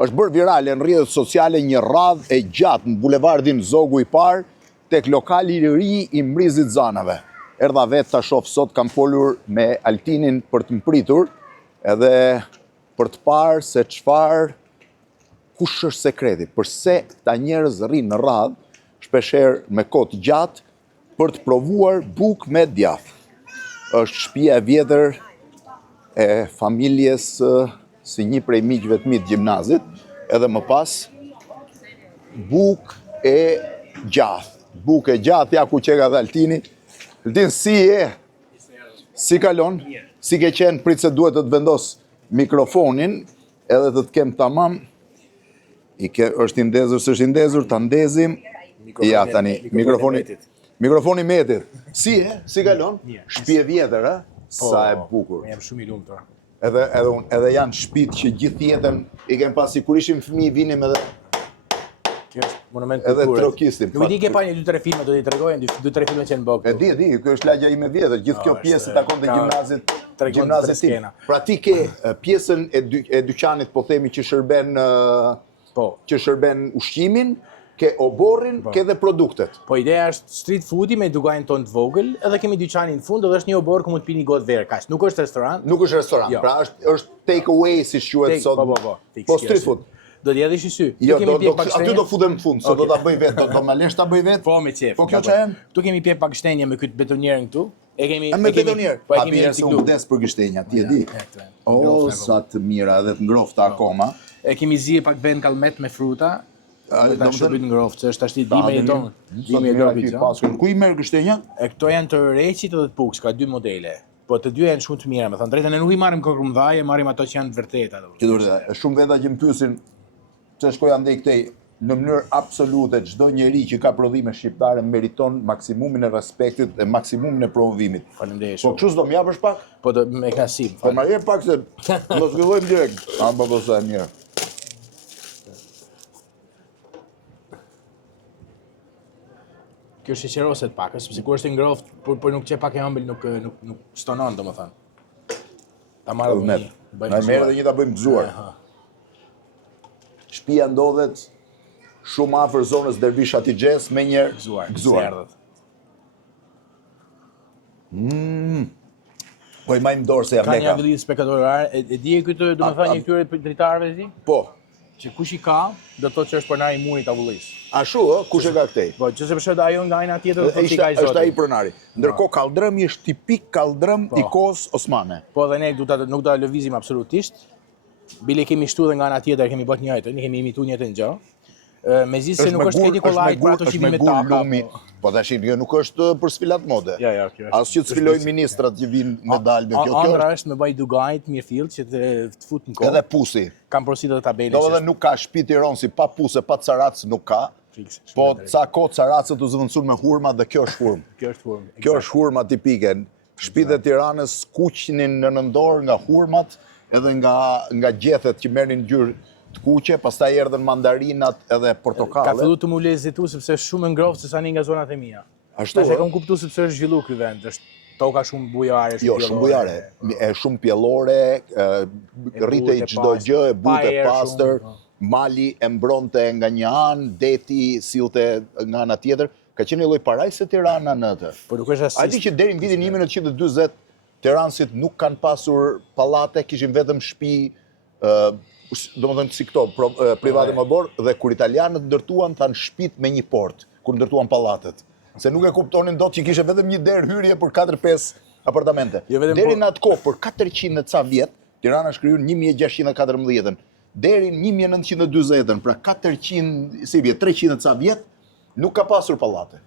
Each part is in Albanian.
është bërë virale në rrjetet sociale një radhë e gjatë në bulevardin Zogu i Parë, tek lokali i ri i Mrizit Zanave. Erdha vetë ta shoh sot, kam folur me Altinin për të mpritur, edhe për të parë se kush është sekreti, përse ta njerëz rrinë në radhë, shpeshherë me kohë të gjatë, për të provuar bukë me djathë. Është shtëpia e vjetër e familjes si një prej miqve të mi të gjimnazit, edhe më pas bukë e gjathë. Bukë e gjathë, ja ku qeka dhe Altini. Altin, si e? Si kalon? Si ke qenë, pritë se duhet të të vendos mikrofonin, edhe të kem tamam. Është i ndezur, s'është i ndezur, ta ndezim. Ja, tani, mikrofoni metit. Si e? Si kalon? Shtëpi e vjetër, a? Sa e bukur. Jam shumë i lumtur. Edhe janë shtëpitë që gjithë jetën i kem pasi kur ishim fëmijë vinim edhe Kjo është monument edhe kulture. trokistim. Nuk di ke pa një 2-3 filma, do t'i tregojnë 2-3 filma që në bëgë. Di, kjo është lagja ime vjetër, gjithë kjo pjesë takon të gjimnazit tim. skena. Pra ti ke pjesën e dyqanit, po themi, që shërben ushqimin, ke oborrin, ke dhe produktet. Po ideja është street foodi me dugajin ton të vogël, edhe kemi dyqanin në fund, edhe është një obor ku mund të pini gotë verë kaq. Nuk është restorant. Nuk është restorant, pra është take away si quhet sot. Po street food. Do t'ja dhish i sy. Jo, aty do futem në fund, se do ta bëj vetë, do ma lesh ta bëj vetë. Po me qef. Po kjo që janë? Ktu kemi pjek pak gështenje me këtë betonierën këtu. Me betonier. Po e A kemi bjerë se unë vdes për gështenja, ti e di. O, sa të mira, edhe të ngrofta akoma. E kemi zije pak ven kallmet me fruta. Ta shërbit ngroft, që është ashti dime e tonë. Dime e dobit, ja. Ku i merr gështenja? E këto janë të reqit edhe të pux, ka 2 modele. Po të dy janë shumë të mira, me thënë drejtën, ne nuk i marrim kokrumdhaje, marrim ato që janë të vërteta. Shumë veta që më pyesin që shkoj andej këtej, në mënyrë absolute, çdo njeri që ka prodhime shqiptare meriton maksimumin e respektit dhe maksimumin e prodhimit. Faleminderit Po kështu s'do më japësh pak? Po do me knasim. Po ma jep pak se do zgjidhojmë direkt. Po sa e mirë. Kjo sheqeroset pak, sepse kur është i ngroft, por nuk qe pak e ëmbël nuk stonon, domethënë. Ta marrë Na merr edhe një ta bëjmë gëzuar. Shtëpia ndodhet shumë afër zonës Dervish Hatixhes, me një gëzuar. Po i majmë dorë se jam Ka një leka. abilit spektatorare, e di e këtë domethënë një këtyre dritarëve ti? Po. Që kush i ka, do të thotë që është pronari i murit avullis. Ashtu, kush e ka këtej? Po, që se përshët ajo nga ajna tjetër do të thotë që ka i Është ai zotit. pronari. Ndërkohë kaldrëmi është tipik kaldrëm i kohës osmane. Po dhe ne nuk do ta lëvizim absolutisht. Bile kemi shtu dhe nga ana tjetër, kemi bërë njëjtën, ne kemi imituar njëjtën gjë. Megjithëse nuk është Keti Kollajt për ato që vinë me taka. Po tash kjo nuk është për sfilat mode. Ja, kjo është. As që të sfilojnë ministrat që vinë me dalë me kjo. Andra është me baj dugajt mirëfill që të fut në kohë. Edhe pusi. Kam porositë dhe tabele. Do edhe nuk ka shtëpi Tiranë si pa puse, pa carac nuk ka. Po ca kohë caracët u zëvendësuan me hurma dhe kjo është hurmë. Kjo është hurmë. Kjo është hurma tipike. Shtëpitë e Tiranës kuqnin në nëndor nga hurmat, edhe nga gjethet që merrin ngjyrë të kuqe, pastaj erdhën mandarinat edhe portokalle. Ka filluar të më lezetu sepse është shumë ngrohtë se sa nga zonat e mia. Ashtu. Tash e kam kuptuar sepse është zhvilluar ky vend, është toka shumë bujare, shumë bujare, e shumë pjellore, rritej çdo gjë, e butë e pastër, mali e mbronte nga një anë, deti sillte nga ana tjetër. Ka qenë një lloj parajse Tirana në atë. Po nuk është asnjë. A di që deri në vitin 1940 tiranësit nuk kanë pasur pallate, kishin vetëm shtëpi, domethënë si këto, private më borë, dhe kur italianët ndërtuan, thanë shtëpitë me një portë, kur ndërtuan pallatet. Se nuk e kuptonin dot që kishe vetëm një derë hyrje për 4-5 apartamente. Deri në atë kohë, për 400 e ca vjet, Tirana është krijuar 1614. Deri në 1940, pra 300 e ca vjet, nuk ka pasur pallate.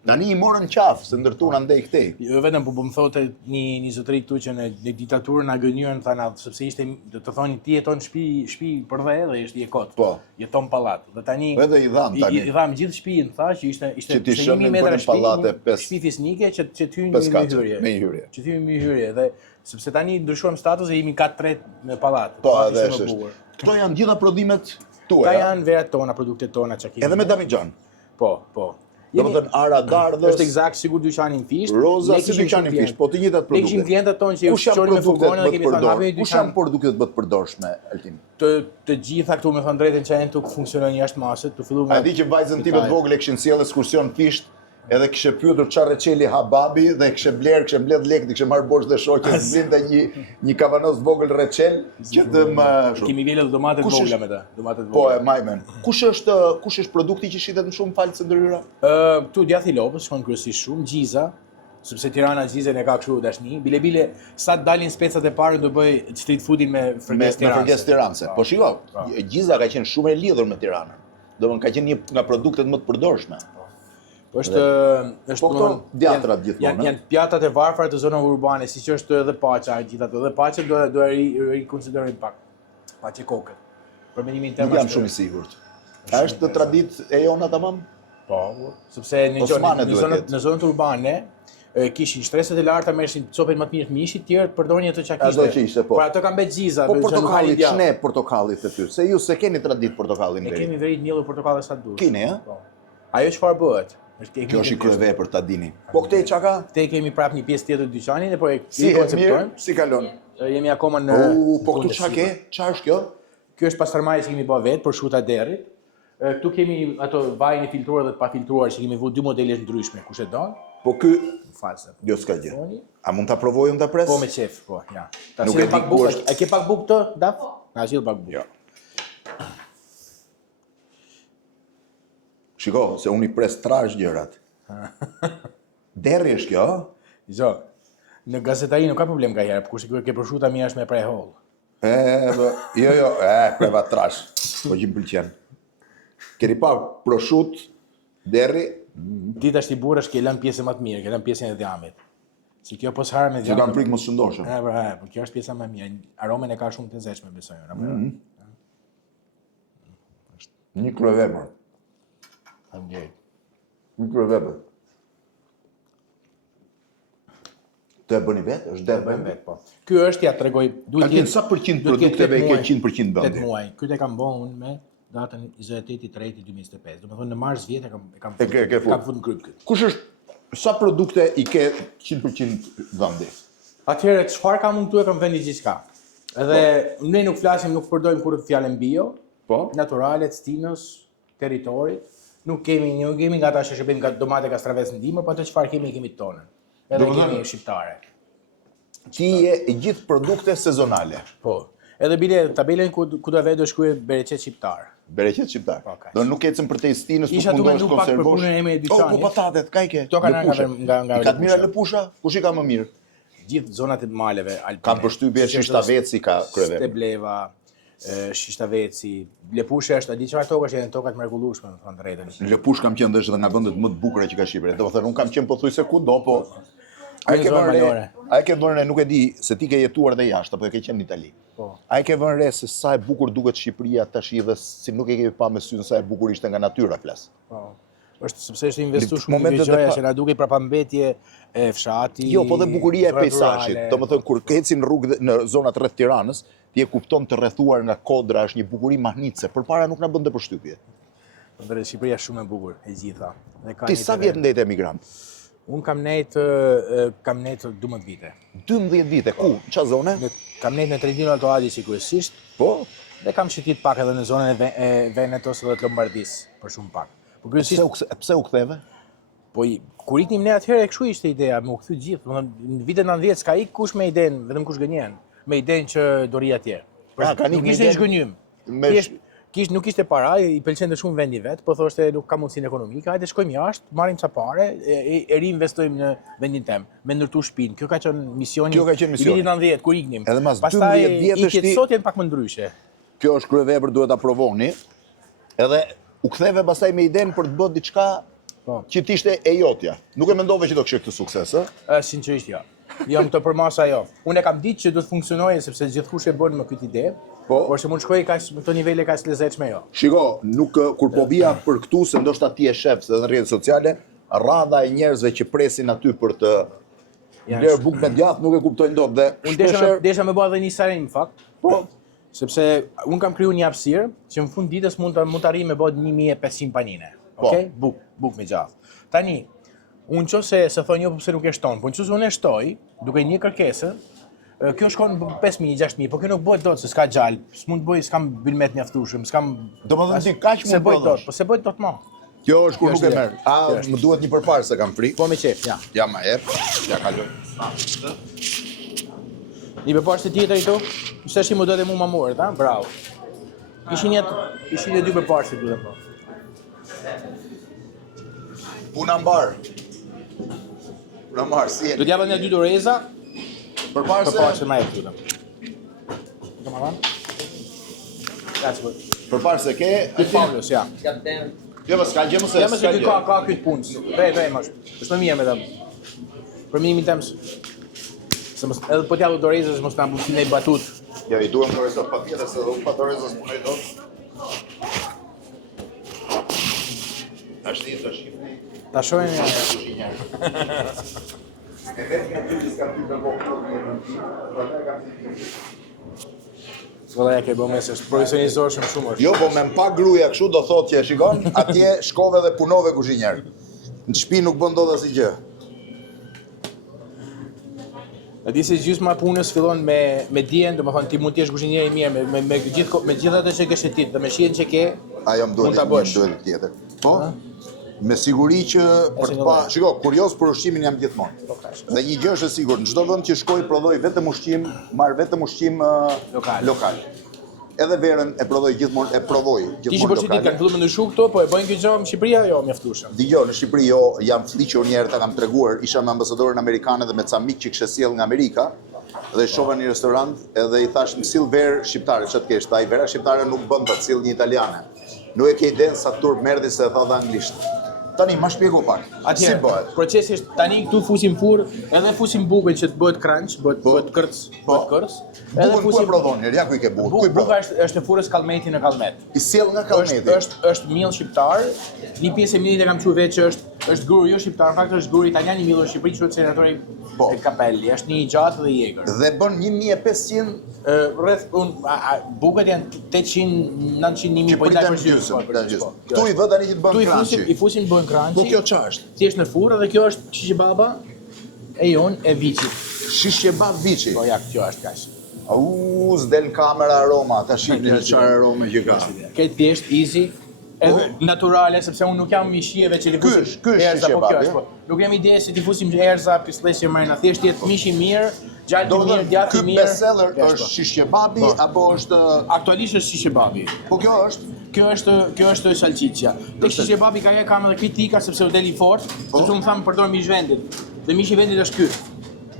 Tani i morën qafë, se ndërtuan andej këtej. Jo vetëm, po më thote një zotëri këtu që në diktaturën na gënjën, thana, sepse ishte, do të thonë, ti jeton shtëpi për dhe edhe ishte je kot. Po. Jeton pallat. Dhe tani edhe i dham tani. I dham gjithë shtëpinë, tha që ishte që ti shënin për një pallate shtëpi fisnike që hyn me hyrje. Që hyn me hyrje dhe sepse tani ndryshuam status e jemi 4-3 me pallat. Po, edhe është. Këto janë gjitha prodhimet tuaja. Këta janë verat tona, produktet tona që kemi. Edhe me Damigjan. Po. Domethënë ara dardhës. Është eksakt sigur dyqanin fisht. Roza si dyqanin fisht, po të njëjtat produkte. Ne kishim klientët tonë që çonin me furgonin dhe kemi thënë hapeni dyqan. Kush janë produktet më të përdorshme, Altin? Të gjitha këtu me thënë drejtën që janë këtu funksionojnë jashtë masës, të filluar me. A di që vajzën time të vogël e kishin sjellë ekskursion fisht, edhe kishe pyetur çfarë çeli hababi dhe kishe mbledh lekë, kishe marrë borxh dhe shoqës blinte një kavanos vogël reçel që të më kemi vënë domatet vogla me ta, domatet vogla. Po e majmen. Kush është produkti që shitet më shumë falë ndërhyra? Këtu djathi lopës shkon kryesisht shumë, gjiza, sepse Tirana gjizën e ka kështu dashni. Bile sa të dalin specat e parë do bëj street foodin me fërgesë tiranse. Po shiko, gjiza ka qenë shumë e lidhur me Tiranën. Domethënë ka qenë një nga produktet më të përdorshme. Është këto djatrat gjithmonë. Janë pjatat e varfëra të zonave urbane, siç është edhe paça, gjithatë. Edhe paça do rikonsiderojmë pak. Paqe kokët. Për mendimin tim jam shumë i sigurt. A është traditë e jona tamam? Po, sepse në zonat urbane kishin shtreset e larta, merrshin copën më të mirë të mishit, tjerë përdorin ato çka kishte. Por ato kanë mbet gjiza, po portokalli ç'ne portokallit të ty. Se ju se keni traditë portokallin deri. Ne kemi veri njëllur portokalle sa dush. Keni, ë? Po. Ajo çfarë bëhet? Kjo është i kryevepër ta dini. Po këtej çka ka? Këtej kemi prap një pjesë tjetër të dyqanit, po e konceptojmë. Si kalon? Jemi akoma në po këtu çka ke? Çfarë është kjo? Kjo është pastarmaja që kemi bërë vetë për shuta derrit. Këtu kemi ato vajin e filtruar dhe të pafiltruar që kemi vënë dy modele ndryshme, kush e don. Po ky false. Jo s'ka gjë. A mund ta provoj unë ta pres? Po me qef, po, ja. Ta sjell pak bukë. A ke pak bukë të? Daf? Na sjell pak bukë. Jo. Shiko, se unë i pres trash gjërat. Derri është kjo? Jo. Në gazetari nuk ka problem ka herë, kush e ke prosciutto mirë është me prej holl. Jo, preva trash. Po që më pëlqen. Keni pa prosciutto, derri? Dita është i burrë është që lën pjesën më të mirë, që lën pjesën e djamit. Si kjo po s'harë me djamin. Që kanë prik mos shëndoshëm. Po kjo është pjesa më e mirë. Aromen e ka shumë të lezetshme besoj. Një kryevepër. Një kryevepër. Të e bëni vetë? Është derë bëni vetë, po. Ky është, ja tregoj, duhet jetë sa përqind produkteve ke 100% vendi? 8 muaj. Ky e kam bënë unë me datën 28/3/2025. Domethënë në mars vjet e kam futur në kryp këtë. Kush është sa produkte i ke 100% vendi? Atëherë çfarë kam unë këtu e kam vendi gjithçka. Edhe ne nuk flasim, nuk përdojmë kurrë fjalën bio, naturalet, stinës, territorit. Nuk kemi nga ata që shërbejmë nga domate ka straves në dimër, po ato çfarë kemi të tonën. Edhe kemi shqiptare. Ti je gjithë produkte sezonale. Po. Edhe bile tabelën ku do vetë do shkruaj bereqet shqiptar. Bereqet shqiptar. Do nuk ecën për te stinës, nuk mundosh konservosh. Isha tu mendu pak për punën e me dyqanit. Po patatet, ka i ke. Kto kanë nga I ka të mira lëpusha? Kush i ka më mirë? Gjithë zonat e maleve alpine. Kam përshtypje Shishtaveci ka kryevepër. Stebleva, Shishtaveci, Lepushi është, a di çfarë tokë është, janë tokat mrekullueshme, më thënë drejtën. Lepush kam qenë dhe nga vendet më të bukura që ka Shqipëria. Domethënë unë kam qenë pothuajse kudo, po a e ke vënë re, nuk e di se ti ke jetuar dhe jashtë, apo e ke qenë në Itali. A e ke vënë re se sa e bukur duket Shqipëria tash dhe si nuk e ke pa me sy sa e bukur ishte nga natyra flas. Po. Është sepse është investuar shumë në gjëra që na duket prapambetje e fshati. Jo, po dhe bukuria e peizazhit. Domethënë kur ecin rrugë në zonat rreth Tiranës, ti e kupton të rrethuar nga kodra është një bukuri mahnitse. Përpara nuk na bënte përshtypje. Ndërsa Shqipëria është shumë e bukur e gjitha. Ti sa vjet ndet emigrant? Unë kam net 12 vite. 12 vite, ku? Qa zone? Kam net në Trentino Alto Adige kryesisht. Po? Dhe kam shitit pak edhe në zonën e Venetos dhe të Lombardis, për shumë pak. Pse u ktheve? Po, kur iknim ne atëherë e kështu ishte ideja, me u kthy gjithë. Në vitet 90 s'ka ik kush me idenë, vetëm kush gënjen, me idenë që do ri atje. Nuk ishte një zgënjym. Nuk ishte para, i pëlqente shumë vendi vet, po thoshte nuk ka mundësinë ekonomike, hajde shkojmë jashtë, marrim ca parë, e riinvestojmë në vendin tem, me ndërtu shtëpinë. Kjo ka qenë misioni i vitit 90 kur iknim. Edhe mas 12 vjetësh ti sot janë pak më ndryshe. Kjo është kryevepër, duhet ta provoni. Edhe u ktheve pastaj me idenë për të bërë diçka që të ishte e jotja. Nuk e mendove që do kishte këtë sukses, ë? Sinqerisht jo. Jam të përmasa jo. Unë e kam ditë që do të funksionojë sepse gjithkush e bën me këtë ide. Por se mund shkoj në këto nivele kaq lezetshme jo. Shiko, nuk kur po vija për këtu se ndoshta ti e shef se në rrjetet sociale, radha e njerëzve që presin aty për të blerë bukë me djathtë nuk e kuptojnë dot dhe unë desha me bëj edhe një seri në fakt. Po, sepse unë kam krijuar një hapësirë që në fund ditës mund të arrijë me bë 1500 panine. Okej? Buk me gjallë. Tani, unë që se thonjë jo pëse nuk e shton, po në që se unë e shtoj, duke një kërkesë, kjo shkon 5.000-6.000, po kjo nuk bëhet dot se s'ka gjallë, s'mund bëj, s'kam bilmet mjaftueshëm, s'kam... Domethënë ti kaq mund prodhosh. Po se bëhet dot më. Kjo është kur nuk e merr. Më duhet një përpar se kam frikë. Po me qef, ja. Ja ma jep, ja kaloj. Një përpar se tjetër i to, se shi më do dhe mu ma morët, ha? Bravo. Ishin e 2 përpar se duhet po. Puna mbar. Puna mbar, si e. Do t'japën e 2 doreza, Përpar se ma e lutem. Të ma dhanë? Ja, që bëtë. Përpar se ke. Këtë Paulus, ja. Jo, më s'ka gjë më se. Ja, më se ka këtë punës. Vej, më është më mirë me them. Për minimin tem, edhe po t'japë dorezës, mos t'am busin e batut. Jo, i duhem dorezës pa tjetër, se dhe unë pa dorezës punoj dot. Ta shifni. Ta shojnë ja. E vetë nga ty që s'kam ty në kohë, S'vëlla ja ke bëmë se është profesionizor shumë është. Jo, po me më pak gruja kështu do thotë që e shikon, atje shkove dhe punove kuzhinjer. Në shtëpi nuk bën dot asgjë. A di se gjysma e punës fillon me dijen, domethënë ti mund të jesh kuzhinier i mirë me gjithë ato që ke shetit dhe me shijen që ke. Ajo më duhet tjetër. Po? Me siguri që për të pa... Shiko, kurios për ushqimin jam gjithmonë. Dhe një gjë është e sigurt, në çdo vend që shkoj prodhoj vetëm ushqim, marr vetëm ushqim lokal. Edhe verën e prodhoj gjithmonë, lokal. Ti që përshiti kanë filluar me ndryshu këto, po e bëjnë këtë gjë në Shqipëri ajo mjaftueshëm. Dgjoj, në Shqipëri jo, jam fliqur një herë ta kam treguar, isha me ambasadorin amerikan dhe me ca miq që kishte sjell nga Amerika. Dhe shova një restorant edhe i thash më sill verë shqiptare, ç'të kesh? Ai vera shqiptare nuk bën, ta sill një italiane. Nuk e ke iden sa turp merdi se e tha dhe anglisht. Tani ma shpjego pak. Si bëhet? Procesi është tani këtu fusim furrë, edhe fusim bukën që të bëhet crunch, bëhet kërc. Bukën ku e prodhon? Ja ku i ke bukën? Buka është e furrës Kallmeti në Kallmet. I sjell nga Kallmeti. Është miell shqiptar. Një pjesë e miellit e kam thënë vetë që është guru jo shqiptar, në fakt është guru italian i millur në Shqipëri, quhet senatori e Capelli, është një i gjatë dhe i egër. Dhe bën 1500 rreth bukat janë 800-900.000 po i dalë për gjysmë. Tu i vë tani që të bën crunchy. I fusin bëjnë crunchy. Po kjo ç'a është? Thjesht në furrë dhe kjo është shishibaba e jon e Viçit. Shishibab Viçi. Po ja, kjo është kaq. Au, s'del kamera aroma, ta shihni çfarë arome që ka. Këtë thjesht easy. Edhe naturale, sepse unë nuk jam i shijeve që ti fusim erza, po kjo është. Nuk jam ide se ti fusim erza, pislesje marina, thjesht jetë mish i mirë, gjallë i mirë, djathtë i mirë. Ky bestseller është shish kebabi apo është aktualisht është shish kebabi. Po kjo është? Kjo është salçiçja. Tek shish kebabi kam edhe kritika sepse u deli fort, sepse unë tham përdor mish vendit. Dhe mish i vendit është ky.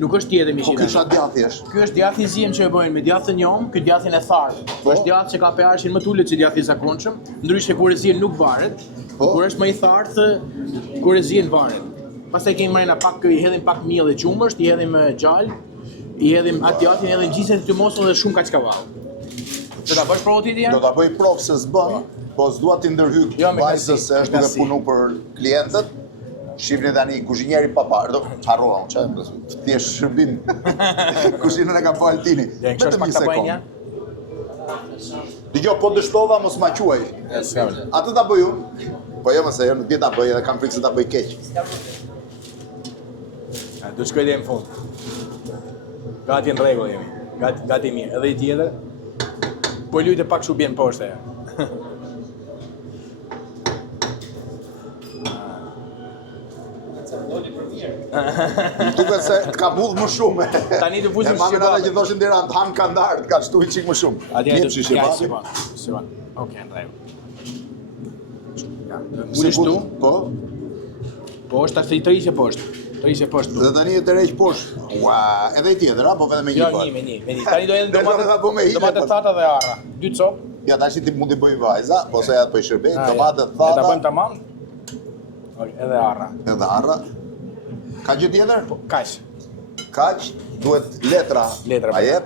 Nuk është tjetër mish i vendit. Po ky është djathi është. Ky është djathi i zim që e bëjnë me djathën njom, ky djathin e thartë. Është djathë që ka pH-in më të ulët se djathi i zakonshëm, ndryshe kur e zien nuk varet. Kur është më i thartë, kur e zien varet. Pastaj kemi marrë pak, i hedhim pak miell dhe qumësht, i hedhim gjallë, i hedhim atë djathin, edhe gjithsesi të mos edhe shumë kaçkavall. Do ta bësh provë ti dia? Do ta bëj provë se s'bën, po s'dua ti ndërhyj vajzës se është duke punu për klientët. Shqipni tani kuzhinjeri pa parë, harrova unë çfarë, thjesht shërbim. Kuzhinën e ka po Altini. Vetëm një sekondë. Dgjoj, po dështova mos ma quaj. Atë ta bëj unë. Po jo, mëse jo nuk di ta bëj, edhe kam frikë se ta bëj keq. Do shkoj deri në fund. Gati në rregull jemi. Gati mirë. Edhe i tjetër. Po lujte pak shu bien poshtë. Duket se ka budh më shumë. Tani të fusim shqiptar që thoshin dera të han kandart, ka shtuj çik më shumë. Atje si va. Okej, në rregull. Ulesh tu? Po. Po është ashtu i tërhiqe poshtë. Tërhiqe poshtë. Dhe tani e tërheq poshtë. Ua, edhe i tjetër, apo vetëm me një po? Jo, me një. Tani do jenë domate thata dhe arra. 2 copë. Ja, tash ti mund të bëj vajza, ose ja të bëj shërbej, domate thata. Ta bëjmë tamam. Edhe arra. Edhe arra. Ka gjë tjetër? Po, kaq. Kaq, duhet letra. A jep?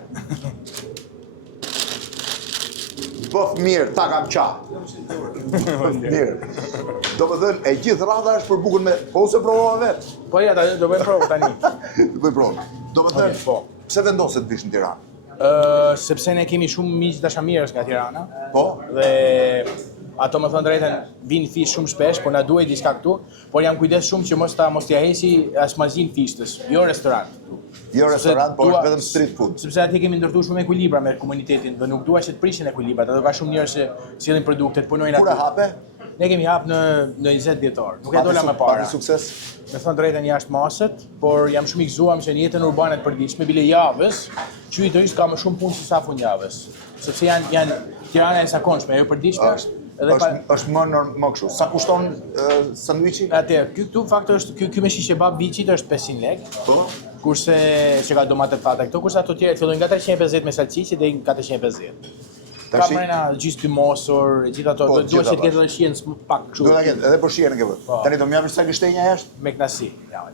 Bëf mirë, ta kam qa. Mirë. Do më thënë, e gjithë rada është për bukën me... Po se provova vetë? Po ja, do bëjmë provë tani. Do bëjmë provë. Do më thënë, pse vendoset vish në Tiranë? Sepse ne kemi shumë miq dashamirës nga Tirana. Po? Dhe Ato më thënë drejtën vinë fish shumë shpesh, por na duhet diçka këtu, por jam kujdes shumë që mos t'ja hesi as mazin fishtës, jo restorant. Jo restorant, por është vetëm street food. Sepse atje kemi ndërtuar shumë ekuilibra me komunitetin dhe nuk dua që të prishin ekuilibrat, ato ka shumë njerëz që sjellin produktet, punojnë Kur e aty. hape? Ne kemi hap në 20 dhjetor. Nuk e dola më para. Pati sukses? Me thënë drejtën jashtë masët, por jam shumë i gëzuar që në jetën urbane të përditshme bile javës, qytetërisht ka më shumë punë se sa fundjavës. Sepse janë Tirana e zakonshme, ajo përditshme është më kështu. Sa kushton sanduiçi? Atë, këtu fakt është ky me shish kebab viçit është 500 lekë. Po. Kurse që ka domate të fata këto, kurse ato tjera fillojnë nga 350 me salciçi deri në 450. Ka mrena gjysmë mosur, gjithë ato, do duhet që të ketë edhe shijen pak kështu. Do ta ketë, edhe po shijen e ke vë. Tani do më japësh sa gështenja jashtë? Me knasi, ja.